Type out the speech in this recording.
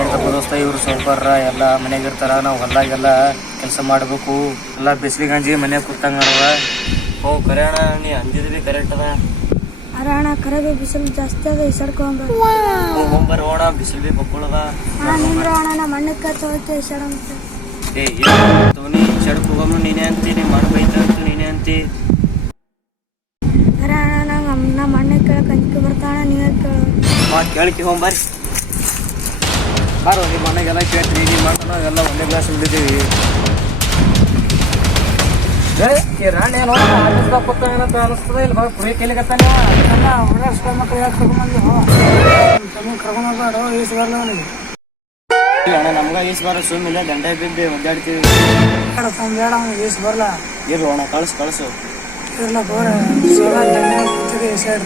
ಯಾಕಂದ್ರೆ ದೋಸ್ತ ಇವ್ರು ಸೌಕರ್ರ ಎಲ್ಲ ಮನೆಯಾಗ ಇರ್ತಾರ. ನಾವು ಹೊಲ್ದಾಗೆಲ್ಲ ಕೆಲಸ ಮಾಡ್ಬೇಕು. ಎಲ್ಲ ಬಿಸಿಲು ಗಂಜಿ ಮನ್ಯಾಗ ಕೂತಂಗ ಅವ. ಹ್ಞೂ ಕರೆ ಅಣ್ಣ, ನೀ ಅಂದಿದ್ವಿ ಕರೆಕ್ಟ್ ಅದ. ಅರೆ ಅಣ್ಣ ಕರೆ ಬಿ ಬಿಸಿಲು ಜಾಸ್ತಿ ಅದ, ಇಸಾಡ್ಕೊಂಬ ಹೋಗ್ಬರ್ ಹೋಣ, ಬಿಸಿಲು ಬಿ ಬಕ್ಕುಳದ. ನಿಂದ್ರ ಅಣ್ಣ ನಮ್ಮ ಅಣ್ಣಕ್ಕೆ ಹೋಗಿ ಇಸಾಡ ಏ ಏನು ನೀ ಇಸಾಡಕ್ ಹೋಗಮ್ಮ, ನೀನೇ ಅಂತಿ. ನಿಮ್ಮ ಮಣ್ಣು ಬೈತಂತು ನೀನೇ ಅಂತಿ. ಅರೆ ಅಣ್ಣ ನಮ್ಮ ಅಣ್ಣ ಕೇಳಕ್ಕೆ ಅಂಜಿಕೆ ಬರ್ತಾಣ, ನೀವೇ ಕೇಳಕ್ಕೆ ಹೋಗ್ಬರ್ರಿ. ಬಾರೋ, ನಿಮ್ಮ ಮನೆಗೆಲ್ಲ ಕೇಳ್ತೀರಿ. ನಿಮ್ಮ ಅಣ್ಣ ಎಲ್ಲ ಒಂದೇ ಗ್ಲಾಸ್ ಉಳಿದೀವಿ. ರಾಣಿ ಏನೋ ಕೂತಾನಂತ ಅನಿಸ್ತದ. ಇಲ್ಲಿ ಬಾ ಕುರಿ ಕೇಳಿಕತ್ತಾನ. ಮಕ್ಕಳು ಯಾಕೆ ಕರ್ಕೊಂಡ್ಬಂದು ಕರ್ಕೊಂಡ್ಬಾರ ಈಸ್ ಬರಲ್ಲ ಅವನಿಗೆ. ಅಣ್ಣ ನಮ್ಗೆ ಈಸ್ ಬರೋ ಸುಮ್ಮಿಲ್ಲ, ಗಂಟೆ ಬಿದ್ದು ಒದ್ದಾಡ್ತೀವಿ. ಬೇಡ ಅವ್ನಿಗೆ ಈಸ್ ಬರಲ್ಲ. ಇರು ಅಣ್ಣ, ಕಳ್ಸು ಇರ್ಲ ಬೋರ ಸೈಡ್